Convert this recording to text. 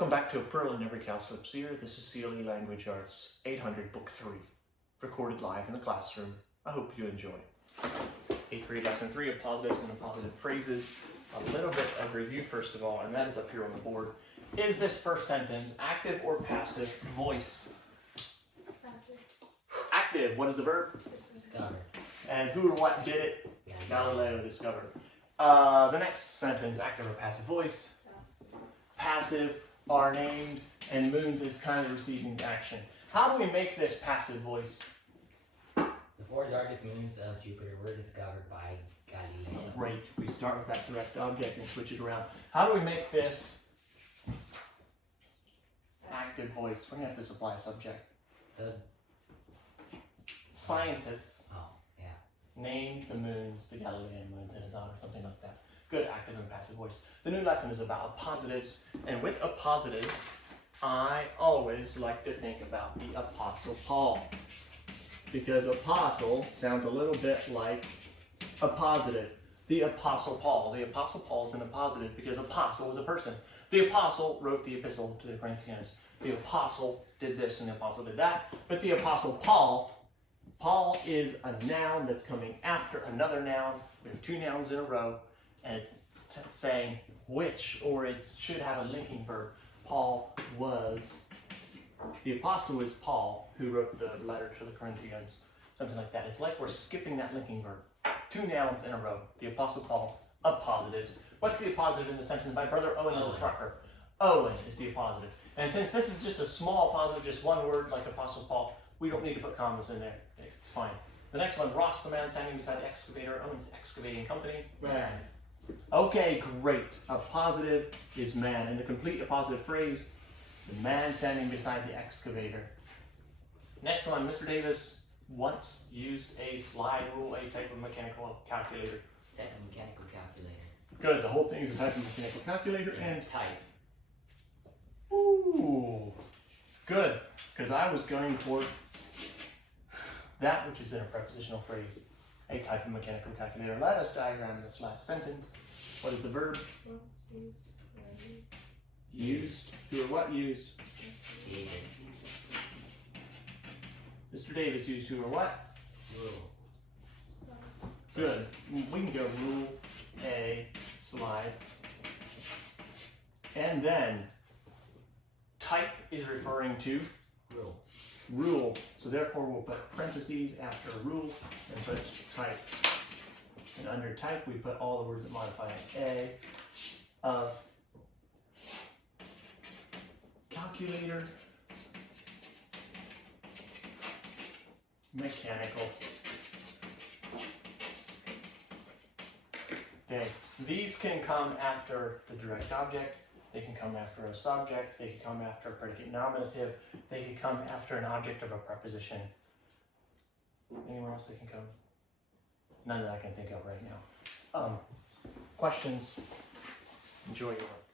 Welcome back to A Pearl in Every Cowslip's Ear. This is CLE Language Arts 800 Book 3, recorded live in the classroom. I hope you enjoy. 8th grade lesson 3, appositives and appositive phrases. A little bit of review first of all, and that is up here on the board. Is this first sentence active or passive voice? Active. What is the verb? Discovered. And who or what did it? Yeah, Galileo discovered. The next sentence, active or passive voice? Passive are named, and moons is kind of receiving action. How do we make this passive voice? The four darkest moons of Jupiter were discovered by Galileo. Great. We start with that direct object and switch it around. How do we make this active voice? We're going to have to supply a subject. The Scientists yeah. named the moons the Galilean moons in his honor, something like that. Good active and passive voice. The new lesson is about appositives, and with appositives, I always like to think about the Apostle Paul, because apostle sounds a little bit like appositive. The Apostle Paul. The Apostle Paul is an appositive because apostle is a person. The apostle wrote the epistle to the Corinthians. The apostle did this and the apostle did that. But the Apostle Paul is a noun that's coming after another noun. We have two nouns in a row, and it's saying which, or it should have a linking verb. Paul was. The apostle is Paul, who wrote the letter to the Corinthians, something like that. It's like we're skipping that linking verb. Two nouns in a row. The Apostle Paul, appositives. What's the appositive in the sentence? My brother Owen is a trucker. Owen is the appositive. And since this is just a small positive, just one word like Apostle Paul, we don't need to put commas in there. It's fine. The next one, Ross, the man standing beside the excavator, owns the excavating company. Man. Okay, great. Appositive is man. In the complete appositive phrase, the man standing beside the excavator. Next one, Mr. Davis once used a slide rule, a type of mechanical calculator. Type of mechanical calculator. Good, the whole thing is a type of mechanical calculator and type. Ooh, good, because I was going for that which is in a prepositional phrase, a type of mechanical calculator. Let us diagram this last sentence. What is the verb? Used. Who or what used? Davis. Mr. Davis used who or what? Rule. Good. We can go rule, a, slide. And then type is referring to rule. So therefore we'll put parentheses after rule and put type. And under type we put all the words that modify a of calculator, mechanical. Okay, these can come after the direct object. They can come after a subject, they can come after a predicate nominative, they can come after an object of a preposition. Anywhere else they can come? None that I can think of right now. Questions? Enjoy your work.